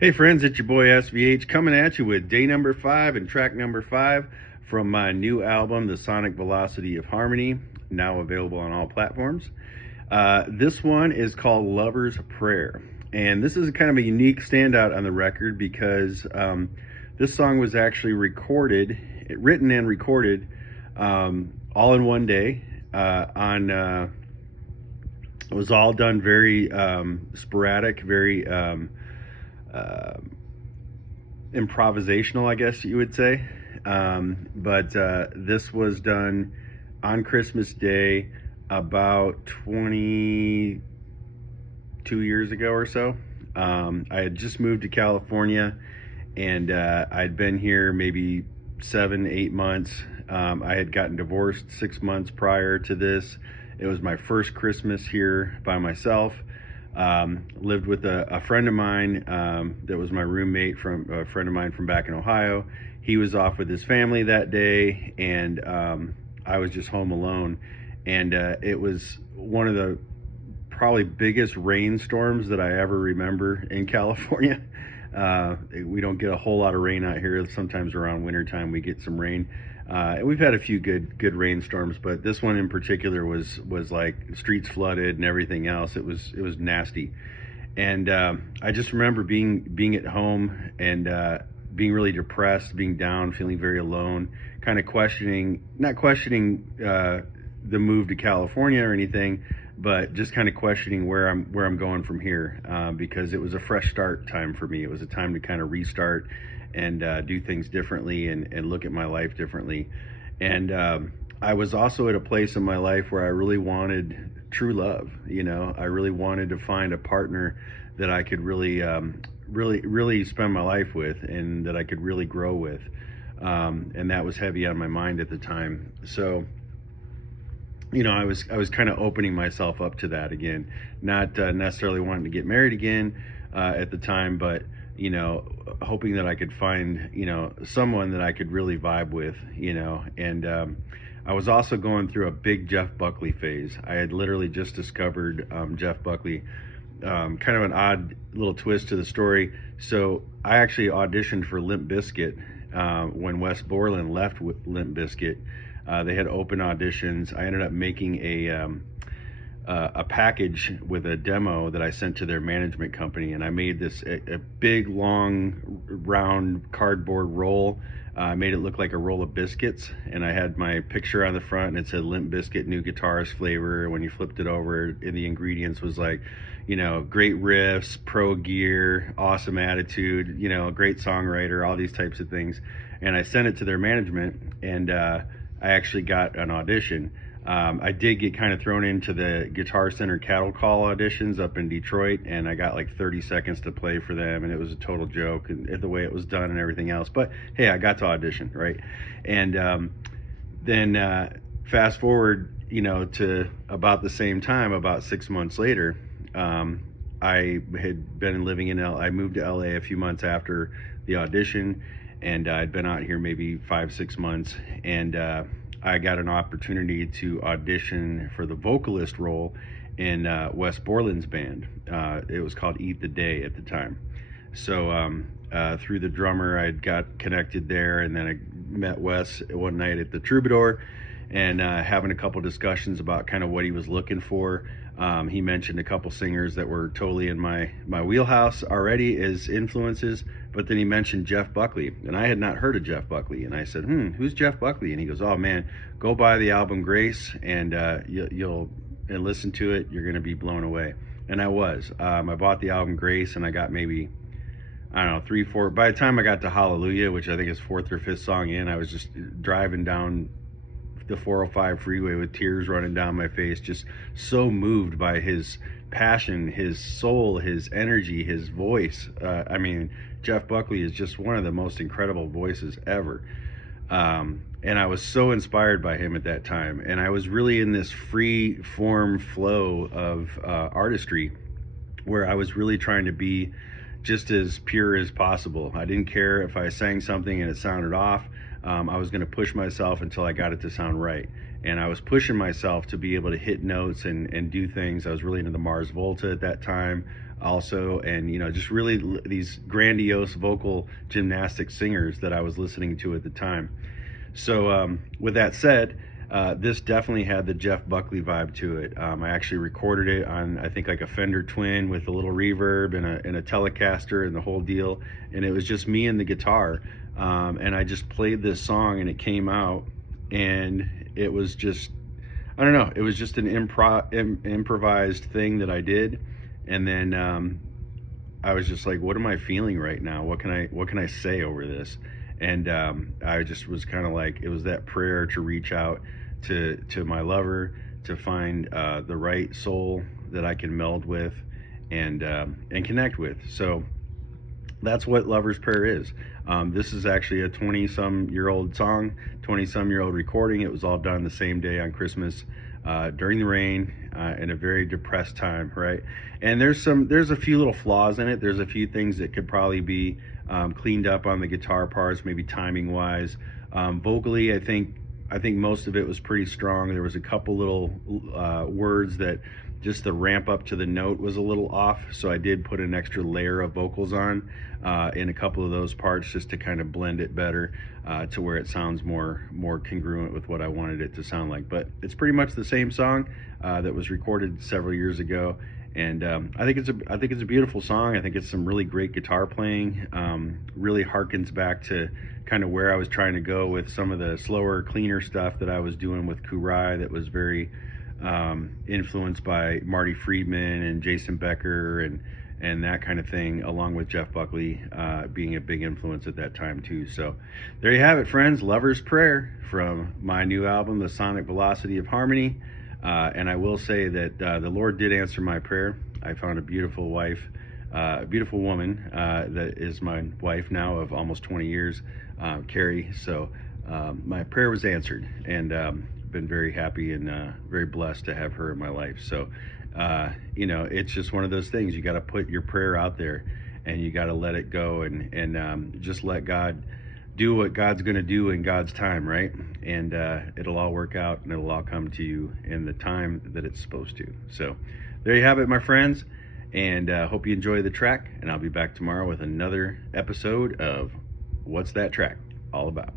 Hey friends, it's your boy SVH coming at you with day number 5 and track number 5 from my new album, The Sonic Velocity of Harmony, now available on all platforms. This one is called Lover's Prayer, and this is kind of a unique standout on the record because this song was actually written and recorded all in one day. It was all done very sporadic, very uh, improvisational, I guess you would say. But this was done on Christmas Day about 22 years ago or so. I had just moved to California, and I'd been here maybe 7, 8 months. I had gotten divorced 6 months prior to this. It was my first Christmas here by myself. Lived with a friend of mine that was my roommate, from a friend of mine from back in Ohio. He was off with his family that day, and I was just home alone. And it was one of the probably biggest rainstorms that I ever remember in California. We don't get a whole lot of rain out here. Sometimes around wintertime we get some rain. We've had a few good rainstorms, but this one in particular was like streets flooded and everything else. It was nasty, and I just remember being at home and being really depressed, being down, feeling very alone, kind of not questioning the move to California or anything, but just kind of questioning where I'm going from here, because it was a fresh start time for me. It was a time to kind of restart and do things differently and look at my life differently. And I was also at a place in my life where I really wanted true love. I really wanted to find a partner that I could really spend my life with, and that I could really grow with. And that was heavy on my mind at the time. So I was kind of opening myself up to that again, not necessarily wanting to get married again at the time, but hoping that I could find someone that I could really vibe with. And I was also going through a big Jeff Buckley phase. I had literally just discovered Jeff Buckley. Kind of an odd little twist to the story. So I actually auditioned for Limp Bizkit when Wes Borland left with Limp Bizkit. They had open auditions. I ended up making a package with a demo that I sent to their management company, and I made this a big, long, round cardboard roll. I made it look like a roll of biscuits, and I had my picture on the front, and it said Limp Bizkit new guitarist flavor. When you flipped it over, and the ingredients was like, great riffs, pro gear, awesome attitude, great songwriter, all these types of things. And I sent it to their management, and I actually got an audition. I did get kind of thrown into the Guitar Center cattle call auditions up in Detroit, and I got like 30 seconds to play for them, and it was a total joke, and the way it was done and everything else. But hey, I got to audition, right? And then fast forward, to about the same time, about 6 months later, I had been living in I moved to LA a few months after the audition, and I'd been out here maybe 5, 6 months, and I got an opportunity to audition for the vocalist role in Wes Borland's band. It was called Eat the Day at the time. So through the drummer, I got connected there, and then I met Wes one night at the Troubadour, and having a couple discussions about kind of what he was looking for. He mentioned a couple singers that were totally in my wheelhouse already as influences, but then he mentioned Jeff Buckley, and I had not heard of Jeff Buckley, and I said, who's Jeff Buckley? And he goes, oh man, go buy the album Grace, and you'll listen to it, you're gonna be blown away. And I was. I bought the album Grace, and I got maybe, I don't know, 3, 4, by the time I got to Hallelujah, which I think is 4th or 5th song in, I was just driving down the 405 freeway with tears running down my face, just so moved by his passion, his soul, his energy, his voice. I mean, Jeff Buckley is just one of the most incredible voices ever. And I was so inspired by him at that time. And I was really in this free form flow of artistry, where I was really trying to be just as pure as possible. I didn't care if I sang something and it sounded off. I was going to push myself until I got it to sound right. And I was pushing myself to be able to hit notes and do things. I was really into the Mars Volta at that time. also, and just really these grandiose vocal gymnastic singers that I was listening to at the time. So with that said, this definitely had the Jeff Buckley vibe to it. I actually recorded it on, I think, like a Fender Twin with a little reverb and a Telecaster and the whole deal, and it was just me and the guitar, and I just played this song and it came out, and it was just, I don't know, it was just an improvised thing that I did, and then I was just like, what am I feeling right now? What can I say over this? And I just was kind of like, it was that prayer to reach out to my lover, to find the right soul that I can meld with and connect with. So that's what Lover's Prayer is. This is actually a 20-some-year-old song, 20-some-year-old recording. It was all done the same day on Christmas, during the rain, in a very depressed time, right? And there's a few little flaws in it. There's a few things that could probably be cleaned up on the guitar parts, maybe timing wise. Vocally, I think most of it was pretty strong. There was a couple little words that just the ramp up to the note was a little off, so I did put an extra layer of vocals on in a couple of those parts just to kind of blend it better, to where it sounds more congruent with what I wanted it to sound like. But it's pretty much the same song that was recorded several years ago, and I think it's a beautiful song. I think it's some really great guitar playing. Really harkens back to kind of where I was trying to go with some of the slower, cleaner stuff that I was doing with Kurai, that was very influenced by Marty Friedman and Jason Becker and that kind of thing, along with Jeff Buckley being a big influence at that time too. So there you have it, friends. Lover's Prayer from my new album, The Sonic Velocity of Harmony. And I will say that the Lord did answer my prayer. I found a beautiful wife, a beautiful woman that is my wife now of almost 20 years, Carrie. So my prayer was answered, and been very happy and very blessed to have her in my life. So it's just one of those things. You got to put your prayer out there, and you got to let it go, and just let God do what God's going to do in God's time, right? And it'll all work out, and it'll all come to you in the time that it's supposed to. So there you have it, my friends, and hope you enjoy the track, and I'll be back tomorrow with another episode of What's That Track All About?